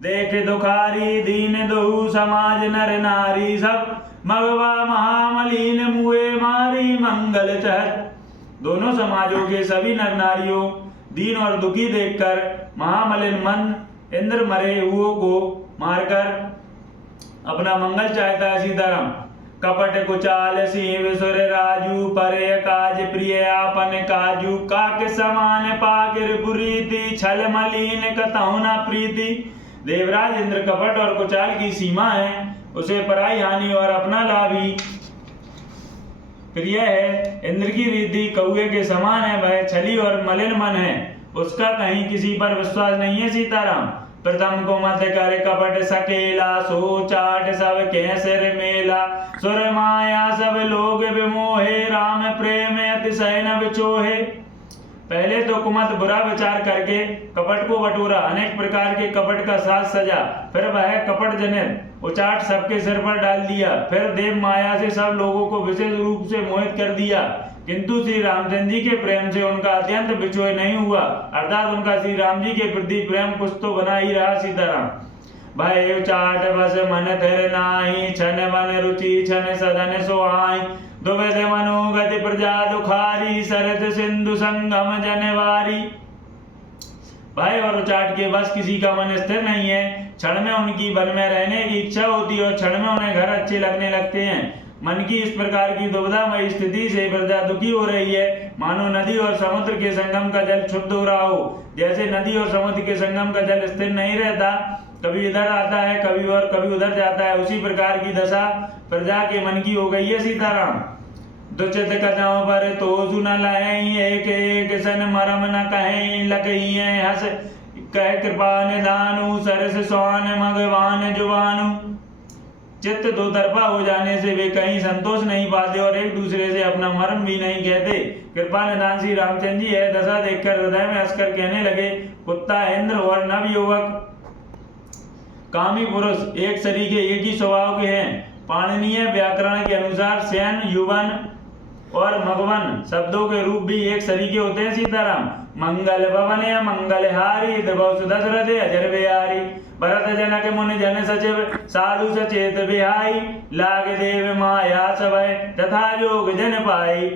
देख दुखारी दीन दोहु समाज नर नारी सब मगवा महामलीन मुए मारी मंगल चहत। दोनों समाजों के सभी नर नारियों दीन और दुखी देखकर महामलिन मन इंद्र मरे हुओं को मारकर अपना मंगल चाहता है। सीताराम कपट कुचाल सिंह सुर राजू परे काज प्रिय आपन काजू काक समान पाकिर प्रीति छल मलिन कतहु न प्रीति। देवराज इंद्र कपट और कुचाल की सीमा है, उसे पराई हानि और अपना लाभ ही प्रिय है। इंद्र की रीति कौए के समान है, वह छली और मलिन मन है, उसका कहीं किसी पर विश्वास नहीं है। सीताराम प्रथम को मत करे कपट सकेला सो चाट सब के सिर मेला सुर माया सब लोग विमोहे राम प्रेम अतिशय न बिचोहे। पहले तो कुमत बुरा विचार करके कपट को बटोरा, अनेक प्रकार के कपट का साज सजा, फिर वह कपट जनित उचाट सबके सिर पर डाल दिया, फिर देव माया से सब लोगों को विशेष रूप से मोहित कर दिया, किंतु श्री रामचंद्र जी के प्रेम से उनका अत्यंत विचोय नहीं हुआ, अर्थात उनका श्री राम जी के प्रति प्रेम कुछ तो बना ही रहा। सीताराम भय चाट बस मन धर नाही छन मन रुचि छन सदन सोहाई दुविध मनोगति प्रजा दुखारी सरत सिंधु संगम जनवारी। भय और उचाट के बस किसी का मन स्थिर नहीं है, क्षण में उनकी वन में रहने की इच्छा होती है और क्षण में उन्हें घर अच्छे लगने लगते हैं। मन की इस प्रकार की दुविधामय स्थिति से प्रजा दुखी हो रही है, मानो नदी और समुद्र के संगम का जल क्षुब्ध हो रहा हो। जैसे नदी और समुद्र के संगम का जल स्थिर नहीं रहता, कभी इधर आता है कभी और कभी उधर जाता है, उसी प्रकार की दशा प्रजा के मन की हो गई है। सीताराम दुचित कथाओं पर तो सुन लहें एक एक सन मरम न कहें लकही हस कह कृपा निदानु सरस स्वान मगवान जुबानु। चित्त दो तरफा हो जाने से वे कहीं संतोष नहीं पाते और एक दूसरे से अपना मर्म भी नहीं कहते। कृपा निदान श्री रामचंद्र जी है दशा देखकर हृदय में हंसकर कहने लगे, कुत्ता इंद्र और नव युवक कामी पुरुष एक सरीके एक ही स्वभाव के हैं। पाणिनीय व्याकरण के अनुसार सैन युवन और मगवन शब्दों के रूप भी एक सरीके होते हैं। सीताराम मंगल भवन मंगल हारी द्रव सुदशरथ अजर बिहारी भरत जनक मुनि जन सचिव साधु सचेत बिहाई लाग देव माया सभय तथा जोग जन पाई।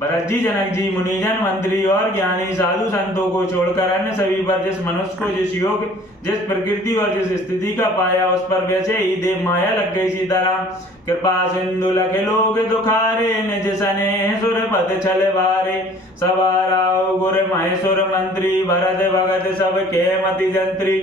भरत जी जनक जी मुनिजन मंत्री और ज्ञानी साधु संतों को छोड़कर अन्य सभी पर जिस मनुष्य को जिस योग जिस प्रकृति और जिस स्थिति का पाया उस पर वैसे ही देव माया लग गई। सीताराम कृपा सिंधु लखे लोग दुखारे निज सने सुर पद छल बारे सवाराव गुर महेश्वर मंत्री भरत भगत सब के मति जंत्री।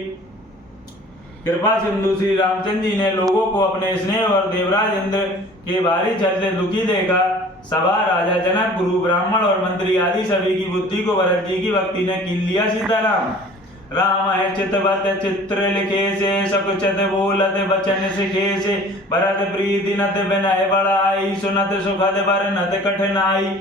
कृपा सिंधु श्री रामचंद्र जी ने लोगों को अपने स्नेह और देवराज इंद्र के भारी छल से दुखी देखा। सभा राजा जनक गुरु ब्राह्मण और मंत्री आदि सभी की बुद्धि को भरत जी की भक्ति ने कीन लिया। सीताराम राम है चितवत चित्र लिखे से सकुचत बोलत बचन सिखे से भरत प्रीति नत बिनय बड़ाई सुनत सुखद बरनत कठिनाई।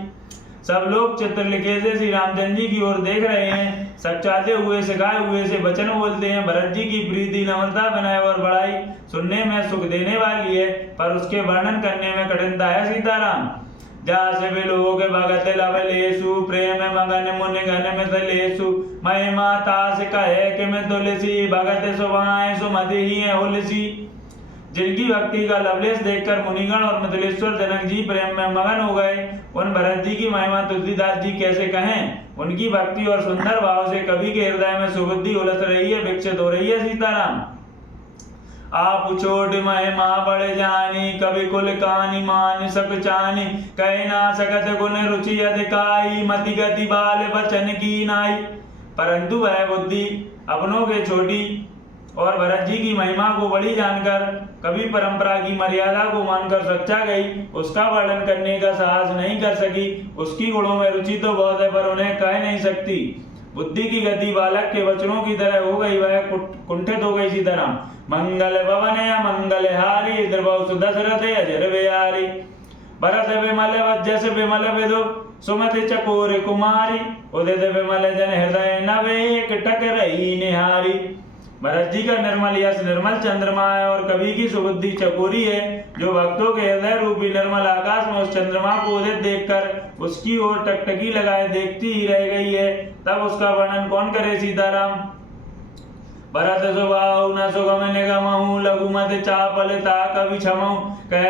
सब लोग चित्र लिखे से श्री रामचंद्र जी की ओर देख रहे हैं, सच्चाते हुए सिखाए हुए से वचन बोलते हैं। भरत जी की प्रीति नम्रता विनय और बड़ाई सुनने में सुख देने वाली है, पर उसके वर्णन करने में कठिनता है। सीताराम जास लोग भगत लवलेसु प्रेम मगन मुनि घन मिथलेसु महिमा तास कहे कि मैं तुलसी भगत सुभाए सुमति ही हुलसी। जिनकी भक्ति का लवलेश देखकर मुनिगण और मिथिलेश्वर जनक जी प्रेम में मगन हो गए, उन भरत जी की महिमा तुलसीदास जी कैसे कहें। उनकी भक्ति और सुंदर भाव से कवि के हृदय में सुबुद्धि उलट रही है, विकसित हो रही है। सीताराम आप छोट महिमा बढ़ जानी कवि कुल कानी मान सक चानी कह ना सकत गुण रुचि अधिकाई मति गति बाल बचन की नाई। परंतु वह बुद्धि अपनों के छोटी और भरत जी की महिमा को बड़ी जानकर कभी परंपरा की मर्यादा को मानकर सच्चा गई, उसका वर्णन करने का साहस नहीं कर सकी। उसकी गुणों में रुचि तो बहुत है पर उन्हें कह नहीं सकती। बुद्धि की गति बालक के वचनों की तरह हो गई, वह कुंठित हो गई। सीताराम मंगल भवन मंगल हारी द्रव सुदशरथ अजर बिहारी भरत विमल वजस विमल विदु सुमति चकोर कुमारी उदित विमल जन हृदय नवेक टक रही निहारी। भरत जी का निर्मल यश निर्मल चंद्रमा है और कवि की सुबुद्धि चकोरी है, जो भक्तों के हृदय रूपी निर्मल आकाश में उस चंद्रमा को उदित देखकर उसकी ओर टकटकी लगाए देखती ही रह गई है। तब उसका वर्णन कौन करे। सीताराम भरत सुबाहु न सुगम निगमहु लघुमति चापलता कवि छमहु कह